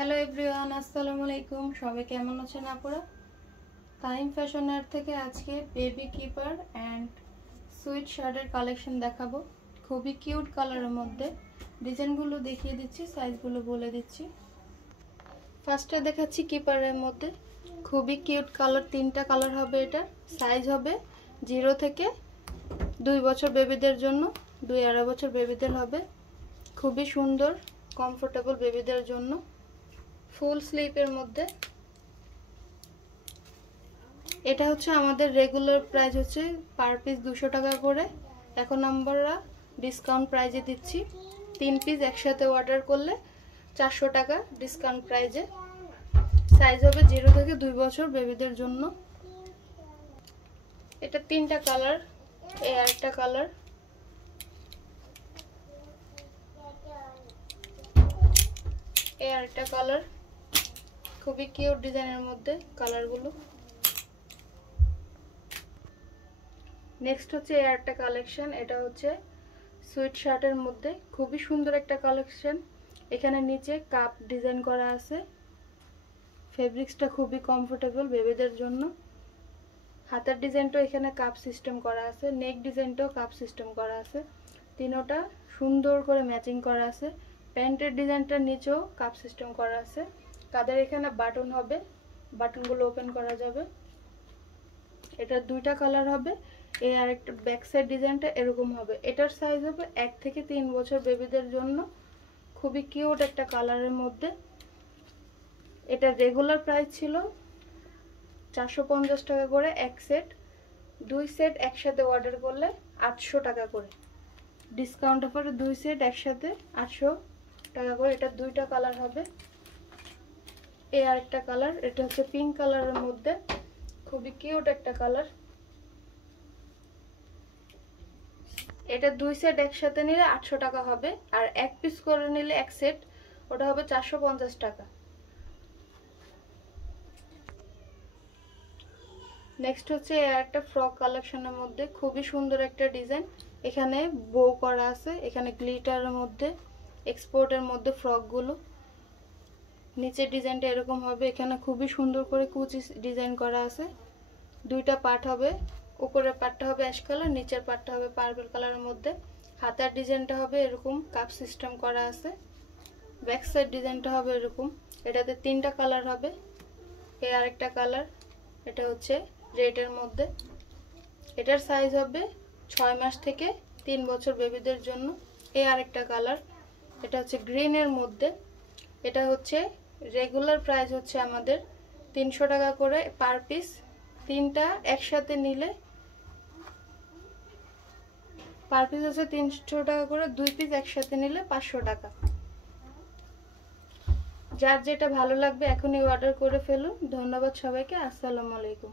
Hello everyone, আসসালামু আলাইকুম। সবাই কেমন আছেন আপুরা? টাইম ফ্যাশনের থেকে আজকে বেবি কিপার অ্যান্ড সুইট শার্টের কালেকশন দেখাবো। খুবই কিউট কালারের মধ্যে ডিজাইনগুলো দেখিয়ে দিচ্ছি, সাইজগুলো বলে দিচ্ছি। ফার্স্টে দেখাচ্ছি কিপারের মধ্যে খুবই কিউট কালার, তিনটা কালার হবে। এটা সাইজ হবে 0 থেকে 2 বছর বেবিদের জন্য, 2-2.5 বছর বেবিদের হবে। খুবই সুন্দর কমফোর্টেবল বেবিদের জন্য। ফুল স্লিপের মধ্যে এটা হচ্ছে আমাদের রেগুলার প্রাইস হচ্ছে পার পিস 200 টাকা করে। এখন আমরা ডিসকাউন্ট প্রাইজে দিচ্ছি। 3 পিস একসাথে অর্ডার করলে 400 টাকা ডিসকাউন্ট প্রাইজে। সাইজ হবে 0 থেকে 2 বছর বেবিদের জন্য। এটা তিনটা কালার, এই আরেকটা কালার, এই আরেকটা কালার। খুবই কিউট ডিজাইনের মধ্যে কালারগুলো। নেক্সট হচ্ছে এই একটা কালেকশন, এটা হচ্ছে সুইট শার্টের মধ্যে খুবই সুন্দর একটা কালেকশন। এখানে নিচে কাপ ডিজাইন করা আছে। ফেব্রিক্সটা খুবই কমফোর্টেবল বেবিদের জন্য। হাতের ডিজাইনটাও এখানে কাপ সিস্টেম করা আছে, নেক ডিজাইনটাও কাপ সিস্টেম করা আছে। তিনোটা সুন্দর করে ম্যাচিং করা আছে। প্যান্টের ডিজাইনটা নিচেও কাপ সিস্টেম করা আছে। কাদের এখানে বাটন হবে, বাটনগুলো ওপেন করা যাবে। এটা দুইটা কালার হবে। এই আরেকটা ব্যাক সাইড ডিজাইনটা এরকম হবে। এটার সাইজ হবে 1 থেকে 3 বছর বেবিদের জন্য। খুবই কিউট একটা কালারের মধ্যে। এটা রেগুলার প্রাইস ছিল 450 টাকা করে এক সেট। 2 সেট একসাথে অর্ডার করলে 800 টাকা করে ডিসকাউন্ট অফারে 2 সেট একসাথে 800 টাকা করে। এটা দুইটা কালার হবে। এই আরেকটা কালার, এটা হচ্ছে পিঙ্ক কালারের মধ্যে খুবই কিউট একটা কালার। এটা 2 সেট একসাথে নিলে 800 টাকা হবে, আর এক পিস করে নিলে এক সেট ওটা হবে 450 টাকা। নেক্সট হচ্ছে একটা ফ্রক কালেকশনের মধ্যে খুবই সুন্দর একটা ডিজাইন। এখানে বো করা আছে, এখানে গ্লিটারের মধ্যে এক্সপোর্টের মধ্যে ফ্রকগুলো। নিচের ডিজাইনটা এরকম হবে। এখানে খুবই সুন্দর করে কুচি ডিজাইন করা আছে। দুইটা পার্ট হবে, উপরের পার্টটা হবে অ্যাশ কালার, নিচের পার্টটা হবে পার্পল কালারের মধ্যে। হাতার ডিজাইনটা হবে এরকম কাপ সিস্টেম করা আছে। ব্যাক সাইড ডিজাইনটা হবে এরকম। এটাতে তিনটা কালার হবে। এই আরেকটা কালার, এটা হচ্ছে রেডের মধ্যে। এটার সাইজ হবে 6 মাস থেকে 3 বছর বেবিদের জন্য। এই আরেকটা কালার, এটা হচ্ছে গ্রিনের মধ্যে। এটা হচ্ছে রেগুলার প্রাইস হচ্ছে আমাদের 300 টাকা করে পার পিস। তিনটা একসাথে নিলে পার পিস হচ্ছে 300 টাকা করে, 2 পিস একসাথে নিলে 500 টাকা। যার যেটা ভালো লাগবে এখনই অর্ডার করে ফেলুন। ধন্যবাদ সবাইকে। আসসালামু আলাইকুম।